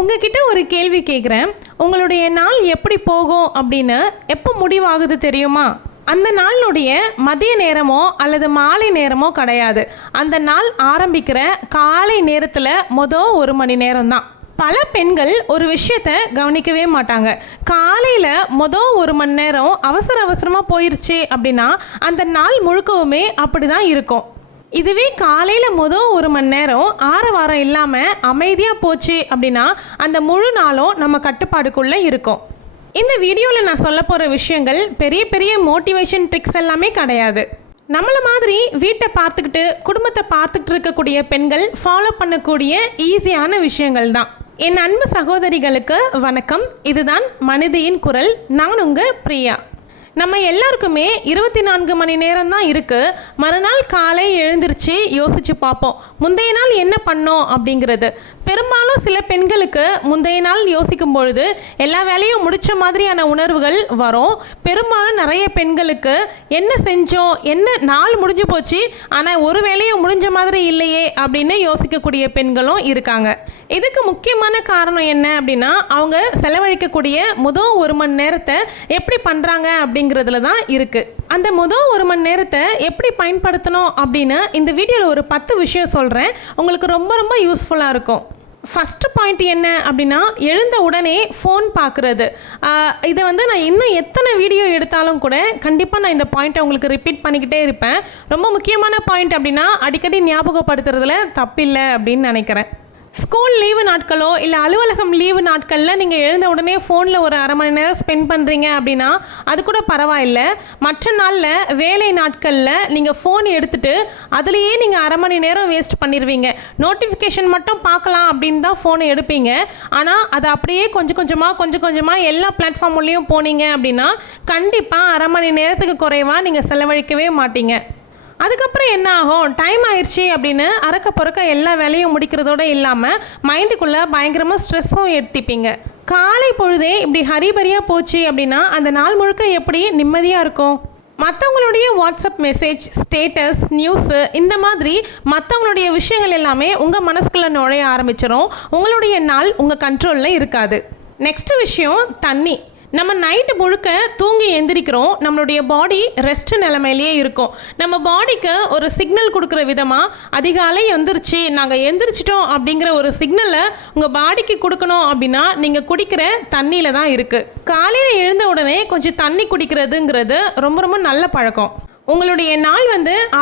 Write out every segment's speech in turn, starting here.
உங்ககிட்ட ஒரு கேள்வி கேட்குறேன். உங்களுடைய நாள் எப்படி போகும் அப்படின்னு எப்போ முடிவாகுது தெரியுமா? அந்த நாளினுடைய மதிய நேரமோ அல்லது மாலை நேரமோ கிடையாது. அந்த நாள் ஆரம்பிக்கிற காலை நேரத்தில் மொதல் 1 மணி நேரம் தான். பல பெண்கள் ஒரு விஷயத்தை கவனிக்கவே மாட்டாங்க. காலையில் மொதல் 1 மணி நேரம் அவசரமாக போயிடுச்சு அப்படின்னா அந்த நாள் முழுக்கவுமே அப்படி தான் இருக்கும். இதுவே காலையில் மொதல் 1 மணி நேரம் ஆரவாரம் இல்லாமல் அமைதியாக போச்சு அப்படின்னா அந்த முழு நாளும் நம்ம கட்டுப்பாடுக்குள்ளே இருக்கும். இந்த வீடியோவில் நான் சொல்ல போகிற விஷயங்கள் பெரிய பெரிய மோட்டிவேஷன் ட்ரிக்ஸ் எல்லாமே கிடையாது. நம்மளை மாதிரி வீட்டை பார்த்துக்கிட்டு குடும்பத்தை பார்த்துக்கிட்டு இருக்கக்கூடிய பெண்கள் ஃபாலோ பண்ணக்கூடிய ஈஸியான விஷயங்கள் தான். என் அன்பு சகோதரிகளுக்கு வணக்கம். இதுதான் மனிதியின் குரல். நான் உங்கள் பிரியா. நம்ம எல்லாருக்குமே 24 மணி நேரம் தான் இருக்குது. மறுநாள் காலை எழுந்திருச்சு யோசித்து பார்ப்போம், முந்தைய நாள் என்ன பண்ணோம் அப்படிங்கிறது. பெரும்பாலும் சில பெண்களுக்கு முந்தைய நாள் யோசிக்கும் பொழுது எல்லா வேலையும் முடித்த மாதிரியான உணர்வுகள் வரும். பெரும்பாலும் நிறைய பெண்களுக்கு என்ன செஞ்சோம், என்ன நாள் முடிஞ்சு போச்சு, ஆனால் ஒரு வேலையும் முடிஞ்ச மாதிரி இல்லையே அப்படின்னு யோசிக்கக்கூடிய பெண்களும் இருக்காங்க. இதுக்கு முக்கியமான காரணம் என்ன அப்படின்னா, அவங்க செலவழிக்கக்கூடிய முதல் 1 மணி நேரத்தை எப்படி பண்ணுறாங்க அப்படிங்கிறதுல தான் இருக்குது. அந்த முதல் 1 மணி நேரத்தை எப்படி பயன்படுத்தணும் அப்படின்னு இந்த வீடியோவில் ஒரு 10 விஷயம் சொல்கிறேன். உங்களுக்கு ரொம்ப ரொம்ப யூஸ்ஃபுல்லாக இருக்கும். ஃபஸ்ட்டு பாயிண்ட் என்ன அப்படின்னா, எழுந்த உடனே ஃபோன் பார்க்குறது. இதை நான் இன்னும் எத்தனை வீடியோ எடுத்தாலும் கூட கண்டிப்பாக நான் இந்த பாயிண்ட்டை உங்களுக்கு ரிப்பீட் பண்ணிக்கிட்டே இருப்பேன். ரொம்ப முக்கியமான பாயிண்ட் அப்படின்னா அடிக்கடி ஞாபகப்படுத்துறதுல தப்பில்லை அப்படின்னு நினைக்கிறேன். ஸ்கூல் லீவு நாட்களோ இல்லை அலுவலகம் லீவு நாட்களில் நீங்கள் எழுந்த உடனே ஃபோனில் ஒரு அரை மணி நேரம் ஸ்பெண்ட் பண்ணுறீங்க அப்படின்னா அது கூட பரவாயில்லை. மற்ற நாளில் வேலை நாட்களில் நீங்கள் ஃபோன் எடுத்துகிட்டு அதுலேயே நீங்கள் அரை மணி நேரம் வேஸ்ட் பண்ணிடுவீங்க. நோட்டிஃபிகேஷன் மட்டும் பார்க்கலாம் அப்படின்னு தான் ஃபோனை எடுப்பீங்க. ஆனால் அது அப்படியே கொஞ்சம் கொஞ்சமாக எல்லா பிளாட்ஃபார்ம்லேயும் போனீங்க அப்படின்னா கண்டிப்பாக அரை மணி நேரத்துக்கு குறைவாக நீங்கள் செலவழிக்கவே மாட்டீங்க. அதுக்கப்புறம் என்ன ஆகும், டைம் ஆயிடுச்சு அப்படின்னு அறக்க பொறுக்க எல்லா வேலையும் முடிக்கிறதோடு இல்லாமல் மைண்டுக்குள்ளே பயங்கரமாக ஸ்ட்ரெஸ்ஸும் ஏற்றிப்பீங்க. காலை பொழுதே இப்படி ஹரிபரியாக போச்சு அப்படின்னா அந்த நாள் முழுக்க எப்படி நிம்மதியாக இருக்கும்? மற்றவங்களுடைய வாட்ஸ்அப் மெசேஜ், ஸ்டேட்டஸ், நியூஸு, இந்த மாதிரி மற்றவங்களுடைய விஷயங்கள் எல்லாமே உங்கள் மனசுக்குள்ளே நுழைய ஆரம்பிச்சிடும். உங்களுடைய நாள் உங்கள் கண்ட்ரோலில் இருக்காது. நெக்ஸ்ட் விஷயம் தண்ணி. நம்ம நைட்டு முழுக்க தூங்கி எந்திரிக்கிறோம், நம்மளுடைய பாடி ரெஸ்ட் நிலைமையிலேயே இருக்கும். நம்ம பாடிக்கு ஒரு சிக்னல் கொடுக்குற விதமாக அதிகாலை வந்துருச்சு, நாங்கள் எந்திரிச்சிட்டோம் அப்படிங்கிற ஒரு சிக்னலை உங்கள் பாடிக்கு கொடுக்கணும் அப்படின்னா நீங்கள் குடிக்கிற தண்ணியில் தான் இருக்குது. காலையில் எழுந்த உடனே கொஞ்சம் தண்ணி குடிக்கிறதுங்கிறது ரொம்ப ரொம்ப நல்ல பழக்கம். உங்களுடைய நாள்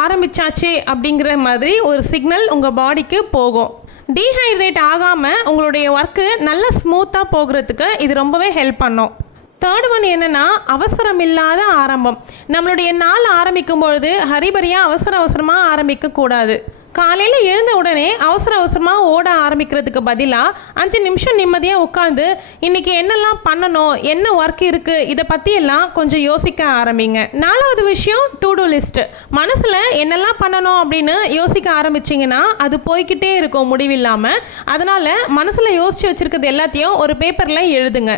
ஆரம்பிச்சாச்சு அப்படிங்கிற மாதிரி ஒரு சிக்னல் உங்கள் பாடிக்கு போகும். டீஹைட்ரேட் ஆகாமல் உங்களுடைய ஒர்க்கு நல்லா ஸ்மூத்தாக போகிறதுக்கு இது ரொம்பவே ஹெல்ப் பண்ணும். தேர்ட் ஒன் என்னென்னா, அவசரம் இல்லாத ஆரம்பம். நம்மளுடைய நாள் ஆரம்பிக்கும் பொழுது ஹரிபரியாக அவசரமாக ஆரம்பிக்கக்கூடாது. காலையில் எழுந்த உடனே அவசரமாக ஓட ஆரம்பிக்கிறதுக்கு பதிலாக 5 நிமிஷம் நிம்மதியாக உட்காந்து இன்றைக்கி என்னெல்லாம் பண்ணணும், என்ன ஒர்க் இருக்குது, இதை பற்றியெல்லாம் கொஞ்சம் யோசிக்க ஆரம்பிங்க. 4வது விஷயம் டு டூ லிஸ்ட்டு. மனசில் என்னெல்லாம் பண்ணணும் அப்படின்னு யோசிக்க ஆரம்பிச்சிங்கன்னா அது போய்கிட்டே இருக்கும் முடிவில்லாமல். அதனால் மனசில் யோசித்து வச்சுருக்கிறது எல்லாத்தையும் ஒரு பேப்பரில் எழுதுங்க.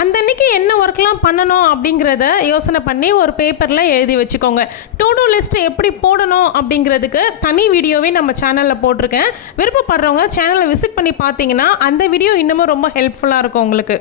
அந்த அன்றைக்கி என்ன ஒர்க்லாம் பண்ணணும் அப்படிங்கிறத யோசனை பண்ணி ஒரு பேப்பரில் எழுதி வச்சுக்கோங்க. டு டூ லிஸ்ட் எப்படி போடணும் அப்படிங்கிறதுக்கு தனி வீடியோவே நம்ம சேனலில் போட்டிருக்கேன். விருப்பப்படுறவங்க சேனலை விசிட் பண்ணி பார்த்தீங்கன்னா அந்த வீடியோ இன்னமும் ரொம்ப ஹெல்ப்ஃபுல்லாக இருக்கும் உங்களுக்கு.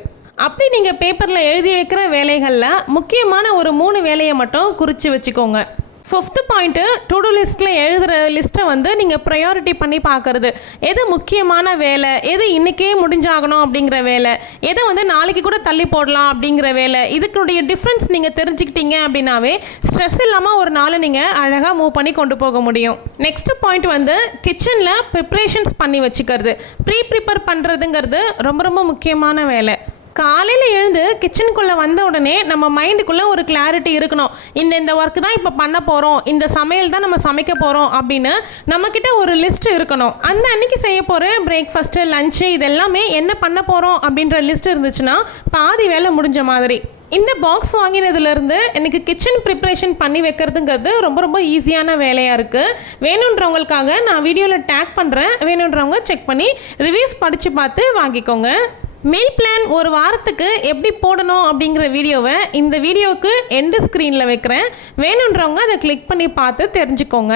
அப்படி நீங்கள் பேப்பரில் எழுதி வைக்கிற வேலைகளில் முக்கியமான ஒரு 3 வேலையை மட்டும் குறித்து வச்சுக்கோங்க. 5th பாயிண்ட்டு, டு டூ லிஸ்ட்டில் எழுதுகிற லிஸ்ட்டை நீங்கள் ப்ரையாரிட்டி பண்ணி பார்க்குறது. எது முக்கியமான வேலை, எது இன்றைக்கே முடிஞ்சாகணும் அப்படிங்கிற வேலை, எதை நாளைக்கு கூட தள்ளி போடலாம் அப்படிங்கிற வேலை, இதுக்குடைய டிஃப்ரென்ஸ் நீங்கள் தெரிஞ்சுக்கிட்டீங்க அப்படின்னாவே ஸ்ட்ரெஸ் இல்லாமல் ஒரு நாளை நீங்கள் அழகாக மூவ் பண்ணி கொண்டு போக முடியும். நெக்ஸ்ட் பாயிண்ட் கிச்சனில் ப்ரிப்ரேஷன்ஸ் பண்ணி வச்சுக்கிறது. ப்ரிப்பேர் பண்ணுறதுங்கிறது ரொம்ப ரொம்ப முக்கியமான வேலை. காலையில் எழுந்து கிச்சனுக்குள்ளே வந்த உடனே நம்ம மைண்டுக்குள்ளே ஒரு கிளாரிட்டி இருக்கணும். இந்த ஒர்க்கு தான் இப்போ பண்ண போகிறோம், இந்த சமையல் தான் நம்ம சமைக்க போகிறோம் அப்படின்னு நம்மக்கிட்ட ஒரு லிஸ்ட் இருக்கணும். அந்த அன்றைக்கி செய்ய போகிற பிரேக்ஃபாஸ்ட்டு, லஞ்சு, இதெல்லாமே என்ன பண்ண போகிறோம் அப்படின்ற லிஸ்ட் இருந்துச்சுன்னா பாதி வேலை முடிஞ்ச மாதிரி. இந்த பாக்ஸ் வாங்கினதுலேருந்து எனக்கு கிச்சன் ப்ரிப்ரேஷன் பண்ணி வைக்கிறதுங்கிறது ரொம்ப ரொம்ப ஈஸியான வேலையாக இருக்குது. வேணுன்றவங்களுக்காக நான் வீடியோவில் டேக் பண்ணுறேன், வேணுன்றவங்க செக் பண்ணி ரிவ்யூஸ் படித்து பார்த்து வாங்கிக்கோங்க. மீல் பிளான் ஒரு வாரத்துக்கு எப்படி போடணும் அப்படிங்கிற வீடியோவை இந்த வீடியோவுக்கு எண்டு ஸ்க்ரீனில் வைக்கிறேன். வேணுன்றவங்க அதை கிளிக் பண்ணி பார்த்து தெரிஞ்சுக்கோங்க.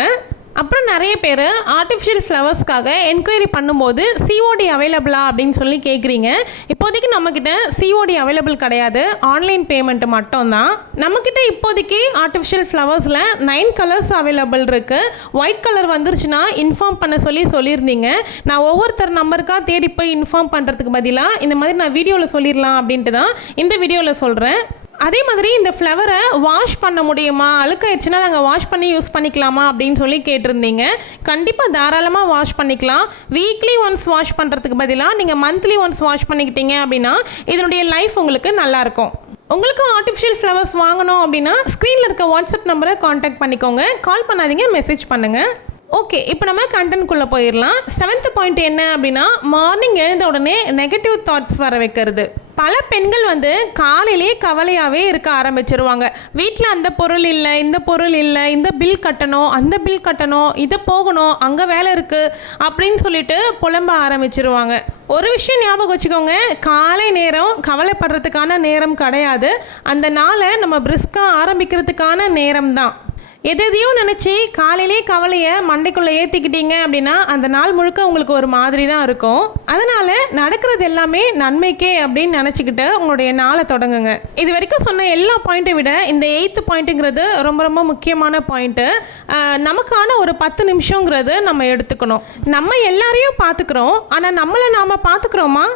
அப்புறம் நிறைய பேர் ஆர்டிஃபிஷியல் ஃப்ளவர்ஸ்க்காக என்கொயரி பண்ணும்போது சிஓடி அவைலபிளா அப்படின்னு சொல்லி கேட்குறீங்க. இப்போதைக்கு நம்மக்கிட்ட சிஓடி அவைலபிள் கிடையாது, ஆன்லைன் பேமெண்ட் மட்டும்தான். நம்மக்கிட்ட இப்போதைக்கு ஆர்டிஃபிஷியல் ஃப்ளவர்ஸில் 9 கலர்ஸ் அவைலபிள் இருக்குது. ஒயிட் கலர் வந்துருச்சுன்னா இன்ஃபார்ம் பண்ண சொல்லியிருந்தீங்க. நான் ஒவ்வொருத்தர் நம்பருக்காக தேடி போய் இன்ஃபார்ம் பண்ணுறதுக்கு பதிலாக இந்த மாதிரி நான் வீடியோவில் சொல்லிடலாம் அப்படின்ட்டு தான் இந்த வீடியோவில் சொல்கிறேன். அதே மாதிரி இந்த ஃப்ளவரை வாஷ் பண்ண முடியுமா, அழுக்காயிடுச்சுன்னா நாங்கள் வாஷ் பண்ணி யூஸ் பண்ணிக்கலாமா அப்படின்னு சொல்லி கேட்டிருந்தீங்க. கண்டிப்பாக தாராளமாக வாஷ் பண்ணிக்கலாம். வீக்லி ஒன்ஸ் வாஷ் பண்ணுறதுக்கு பதிலாக நீங்கள் மந்த்லி ஒன்ஸ் வாஷ் பண்ணிக்கிட்டீங்க அப்படின்னா இதனுடைய லைஃப் உங்களுக்கு நல்லாயிருக்கும். உங்களுக்கு ஆர்டிஃபிஷியல் ஃப்ளவர்ஸ் வாங்கணும் அப்படின்னா ஸ்க்ரீனில் இருக்க வாட்ஸ்அப் நம்பரை காண்டாக்ட் பண்ணிக்கோங்க. கால் பண்ணாதீங்க, மெசேஜ் பண்ணுங்கள். ஓகே, இப்போ நம்ம கண்டென்ட்குள்ளே போயிடலாம். 7th பாயிண்ட் என்ன அப்படின்னா, மார்னிங் எழுந்த உடனே நெகட்டிவ் தாட்ஸ் வர வைக்கிறது. பல பெண்கள் காலையிலே கவலையாகவே இருக்க ஆரம்பிச்சிருவாங்க. வீட்டில் அந்த பொருள் இல்லை, இந்த பொருள் இல்லை, இந்த பில் கட்டணும், அந்த பில் கட்டணும், இதை போகணும், அங்கே வேலை இருக்குது அப்படின்னு சொல்லிட்டு புலம்ப ஆரம்பிச்சிருவாங்க. ஒரு விஷயம் ஞாபகம் வச்சுக்கோங்க, காலை நேரம் கவலைப்படுறதுக்கான நேரம் கிடையாது. அந்த நாளை நம்ம பிரிஸ்காக ஆரம்பிக்கிறதுக்கான நேரம் தான். எதையோ நினச்சி காலையிலே கவலையை மண்டைக்குள்ளே ஏற்றிக்கிட்டீங்க அப்படின்னா அந்த நாள் முழுக்க உங்களுக்கு ஒரு மாதிரி தான் இருக்கும். அதனால் நடக்கிறது எல்லாமே நன்மைக்கே அப்படின்னு நினச்சிக்கிட்டு உங்களுடைய நாளை தொடங்குங்க. இது வரைக்கும் சொன்ன எல்லா பாயிண்ட்டை விட இந்த 8th பாயிண்ட்டுங்கிறது ரொம்ப ரொம்ப முக்கியமான பாயிண்ட்டு. நமக்கான ஒரு 10 நிமிஷங்கிறது நம்ம எடுத்துக்கணும். நம்ம எல்லாரையும் பார்த்துக்கிறோம், ஆனால் நம்மளை நாம் பார்த்துக்கிறோமா?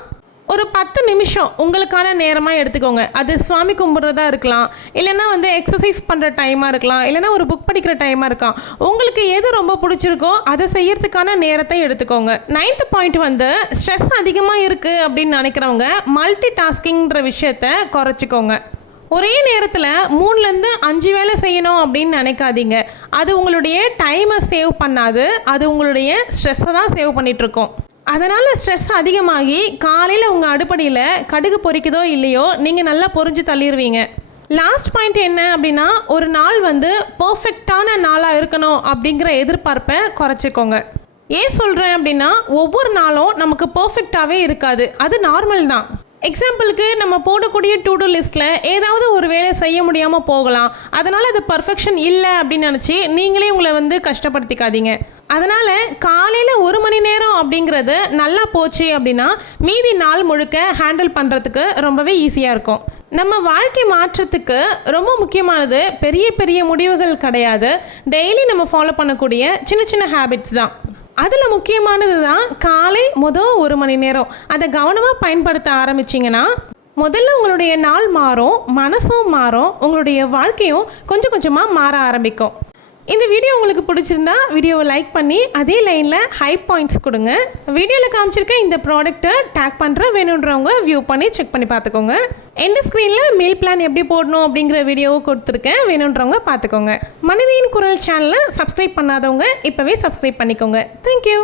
ஒரு 10 நிமிஷம் உங்களுக்கான நேரமாக எடுத்துக்கோங்க. அது சுவாமி கும்பிட்றதா இருக்கலாம், இல்லைனா எக்ஸசைஸ் பண்ணுற டைமாக இருக்கலாம், இல்லைனா ஒரு புக் படிக்கிற டைமாக இருக்கலாம். உங்களுக்கு எது ரொம்ப பிடிச்சிருக்கோ அதை செய்யறதுக்கான நேரத்தை எடுத்துக்கோங்க. 9th பாயிண்ட் ஸ்ட்ரெஸ் அதிகமாக இருக்குது அப்படின்னு நினைக்கிறவங்க மல்டி டாஸ்கிங்ன்ற விஷயத்த குறைச்சிக்கோங்க. ஒரே நேரத்தில் 3லேருந்து 5 வேலை செய்யணும் அப்படின்னு நினைக்காதீங்க. அது உங்களுடைய டைமை சேவ் பண்ணாது, அது உங்களுடைய ஸ்ட்ரெஸ்ஸை தான் சேவ் பண்ணிகிட்ருக்கோம். அதனால் ஸ்ட்ரெஸ் அதிகமாகி காலையில் உங்கள் அடுப்படியில் கடுகு பொரிக்குதோ இல்லையோ நீங்கள் நல்லா பொரிஞ்சு தள்ளிடுவீங்க. லாஸ்ட் பாயிண்ட் என்ன அப்படின்னா, ஒரு நாள் பர்ஃபெக்டான நாளாக இருக்கணும் அப்படிங்கிற எதிர்பார்ப்பை குறைச்சிக்கோங்க. ஏன் சொல்கிறேன் அப்படின்னா, ஒவ்வொரு நாளும் நமக்கு பர்ஃபெக்டாகவே இருக்காது, அது நார்மல் தான். எக்ஸாம்பிளுக்கு நம்ம போடக்கூடிய டு டூ லிஸ்ட்டில் ஏதாவது ஒரு வேலை செய்ய முடியாமல் போகலாம். அதனால் அது பர்ஃபெக்ஷன் இல்லை அப்படின்னு நினச்சி நீங்களே உங்களை கஷ்டப்படுத்திக்காதீங்க. அதனால் காலையில் 1 மணி நேரம் அப்படிங்கிறது நல்லா போச்சு அப்படின்னா மீதி நாள் முழுக்க ஹேண்டில் பண்ணுறதுக்கு ரொம்பவே ஈஸியாக இருக்கும். நம்ம வாழ்க்கை மாற்றத்துக்கு ரொம்ப முக்கியமானது பெரிய பெரிய முடிவுகள் கிடையாது, டெய்லி நம்ம ஃபாலோ பண்ணக்கூடிய சின்ன சின்ன ஹேபிட்ஸ் தான். அதில் முக்கியமானது தான் காலை 1 மணி நேரம். அதை கவனமாக பயன்படுத்த ஆரம்பிச்சிங்கன்னா முதல்ல உங்களுடைய நாள் மாறும், மனசும் மாறும், உங்களுடைய வாழ்க்கையும் கொஞ்சம் கொஞ்சமாக மாற ஆரம்பிக்கும். இந்த வீடியோ உங்களுக்கு பிடிச்சிருந்தா வீடியோவை லைக் பண்ணி அதே லைனில் ஹை பாயிண்ட்ஸ் கொடுங்க. வீடியோவில் காமிச்சிருக்க இந்த ப்ராடக்ட்டை டேக் பண்ணுற வேணுன்றவங்க வியூ பண்ணி செக் பண்ணி பார்த்துக்கோங்க. எண்ட் ஸ்க்ரீனில் மீல் பிளான் எப்படி போடணும் அப்படிங்கிற வீடியோவை கொடுத்துருக்கேன், வேணுன்றவங்க பார்த்துக்கோங்க. மனிதியின் குரல் சேனலை சப்ஸ்கிரைப் பண்ணாதவங்க இப்போவே சப்ஸ்கிரைப் பண்ணிக்கோங்க. தேங்க்யூ.